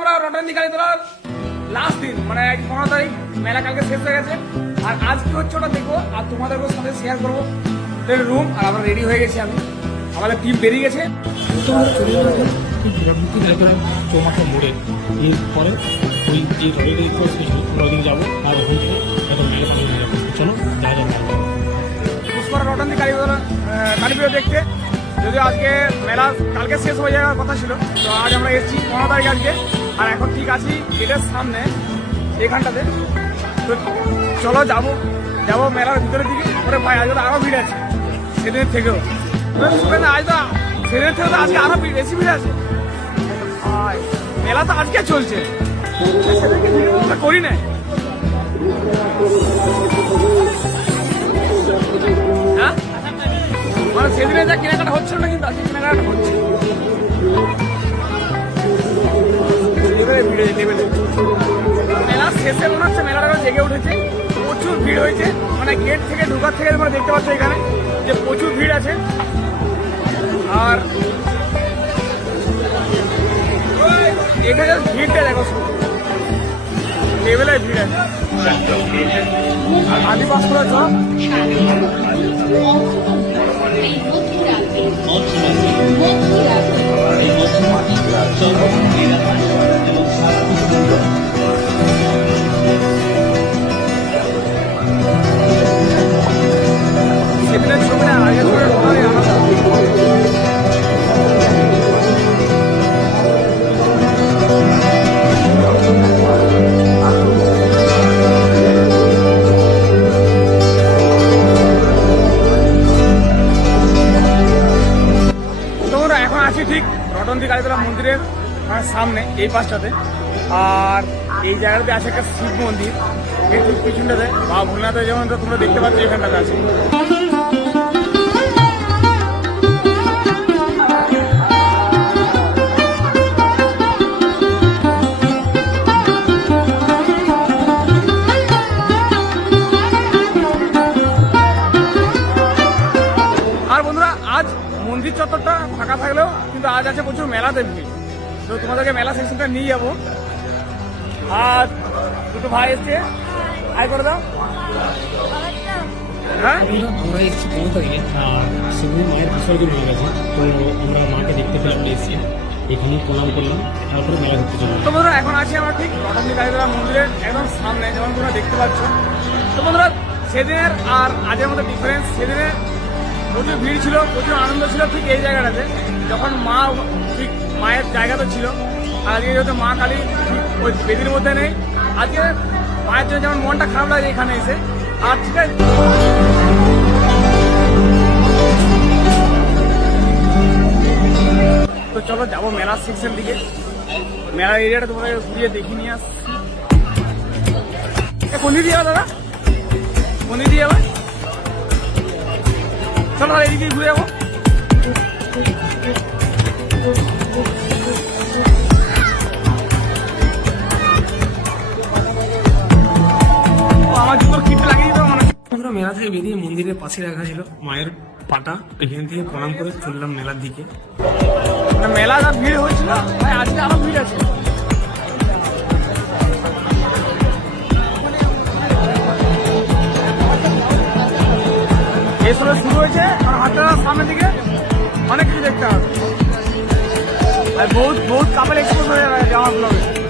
আমরা রটানি কালীতলার লাস্ট দিন মানে 15 তারিখ মেলা কালকে শেষ হয়ে গেছে আর আজ কি হচ্ছে ওটা দেখবো আর তোমাদেরকে সাথে শেয়ার করবো রুম আর আমরা রেডি হয়ে গেছি আমি আমাদের টিম বেরিয়ে গেছে চৌমাথা মোড়ে এরপরে ওই যে রবিন যাবো আর ওখান থেকে একদম মেলা পানি হয়ে যাবো চলো যা যা পুষ্করা রটানি কালীতলা কালী পুজো দেখতে যদিও আজকে মেলা কালকে শেষ হয়ে যাওয়ার কথা ছিল তো আজ আমরা এসেছি 15 তারিখ আজকে আর এখন ঠিক আছি গেটের সামনে এখানটাতে তো চলো যাবো যাবো মেলার ভিতরের দিকে ওরে ভাই আজ আরও ভিড় আছে সেদিনের থেকেও শুনবেন আজ তো সেদিনের থেকে তো আজকে আরও বেশি ভিড় আছে মেলা তো আজকে চলছে সেদিনকে ভিড় আমরা করি না হ্যাঁ মানে সেদিনে যা কেনাকাটা হচ্ছিল না কিন্তু আজকে কেনাকাটা হচ্ছে মেলা শেষে মনে হচ্ছে মেলাটা জেগে উঠেছে প্রচুর ভিড় হয়েছে মানে গেট থেকে ঢোকার থেকে তোমরা দেখতে পাচ্ছ এখানে যে প্রচুর ভিড় আছে আর এখানে ভিড়টা দেখো লেভেলের ভিড় আছে আদি পাস করা সব সেদিনের ছবিটা আগে করে ওনারই আলাদা ঠিক রটন্তি কালীতলা মন্দিরের সামনে এই পাশটাতে আর এই জায়গাটাতে আছে একটা শিব মন্দির এই ঠিক পিছনটাতে বা ভোলানাথে যেমন তোমরা দেখতে পাচ্ছ এখানটাতে আছে আর বন্ধুরা আজ মন্দির চত্বরটা ফাঁকা থাকলেও কিন্তু আজ আছে প্রচুর মেলাতে ভিড় তো তোমাদেরকে মেলা সেকশনটা নিয়ে যাবো আর দুটো ভাই এসছে আয় করে দাও হ্যাঁ আমরা এসেছি 15 তারিখে আর সেদিন মায়ের বিসর্জন হয়ে গেছে তো আমরা মাকে দেখতে পেলাম এসে এখানে প্রণাম করলাম তারপরে মেলা ঘুরতে চললাম তো বন্ধুরা এখন আছি আমরা ঠিক রটানি কালীতলা মন্দিরের একদম সামনে যেমন তোমরা দেখতে পাচ্ছ তো বন্ধুরা সেদিনের আর আজের মধ্যে ডিফারেন্স সেদিনে প্রচুর ভিড় ছিল প্রচুর আনন্দ ছিল ঠিক এই জায়গাটাতে যখন মা ঠিক মায়ের জায়গাতে ছিল আর আজকে যেহেতু মা কালী ঠিক ওই বেদির মধ্যে নেই আজকে মায়ের জন্য যেমন মনটা খারাপ লাগে এখানে এসে আর ঠিক আছে তো চলো যাবো মেলার সেকশন দিকে মেলার এরিয়াটা তোমাদের ঘুরিয়ে দেখি নিয়ে আসছি কোন দিকে যাবো দাদা কোন দিকে যাবো চলো তাহলে এদিকে ঘুরে যাবো আমার জুতোর কিট লাগিয়ে দিতে মনে আমরা মেলা থেকে বেরিয়ে মন্দিরের পাশে রাখা ছিল মায়ের পাটা এখান থেকে প্রণাম করে চললাম মেলার দিকে মেলা যা ভিড় হয়েছিল ভাই আজকে আরো ভিড় আছে এই সময় শুরু হয়েছে আর হাতের সামনের দিকে অনেক কিছু দেখতে হবে আর বহুত কাপেল এক্সপোজ হয়ে যাবে জামা ব্লগে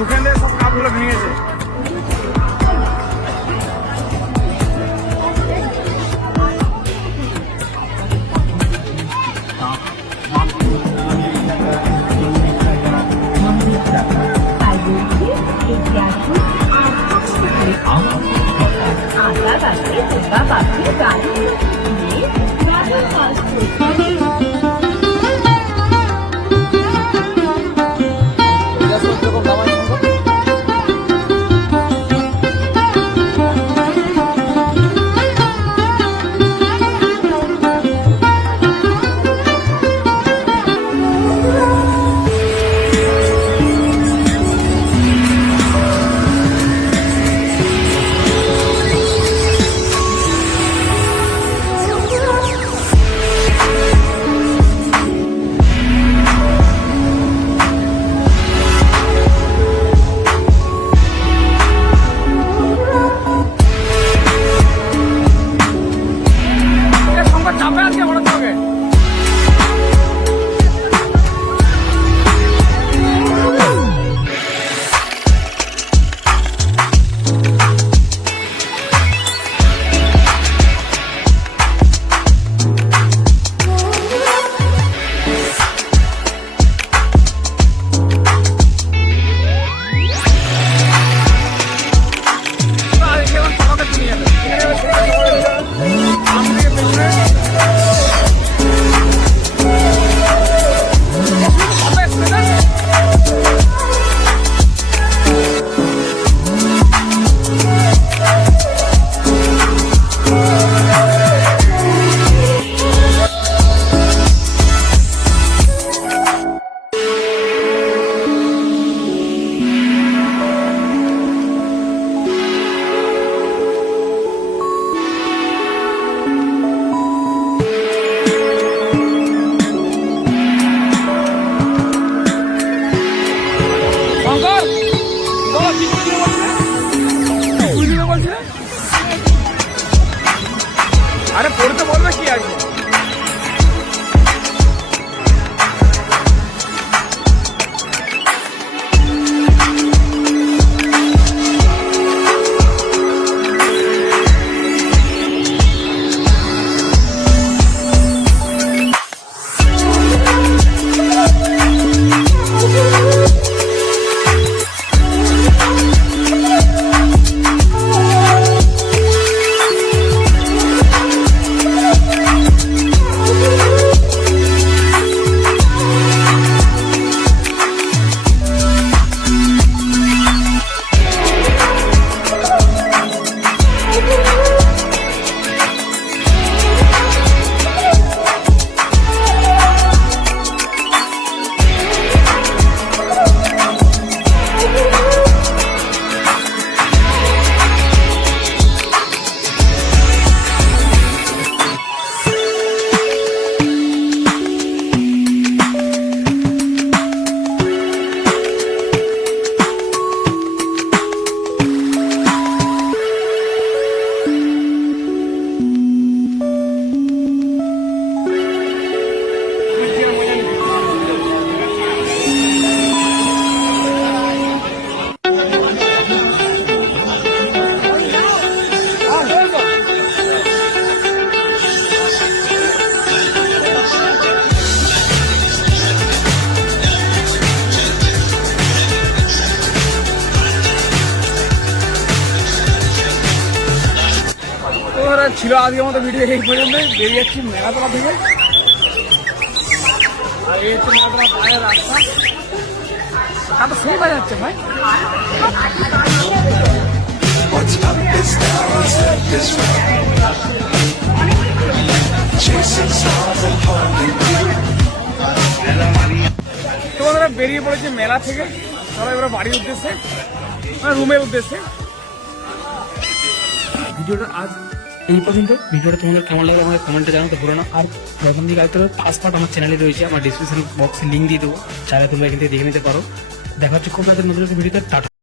সুখেন্দ্রের সব কাপগুলো ভেঙেছে। চাপে আজকে মনে হবে। আরে পড়তে বলবে কি আছে? ছিল আজকের মতো ভিডিও এই পর্যন্ত। বেরিয়ে যাচ্ছি মেলাতলা থেকে। আর এই হচ্ছে মেলাতলা বাইরের রাস্তা। তা তো সেই বাজাচ্ছে ভাই। তোমাদের বেরিয়ে পড়েছে মেলা থেকে। তারা এবার বাড়ির উদ্দেশ্যে, মানে রুমের উদ্দেশ্যে। ভিডিওটা আজ এই পর্যন্ত। ভিডিওটা তোমাদের কেমন লাগলো আমাকে কমেন্টে জানাতে ভুলো না। আর প্রথম দিকে আরেকটা ফার্স্ট পার্ট আমার চ্যানেলে রয়েছে, আমার ডিসক্রিপশন বক্সে লিঙ্ক দিয়ে দেবো, চাইলে তোমরা এখান থেকে দেখে নিতে পারো। দেখা হচ্ছে খুব নতুন ভিডিওতে। টাটা।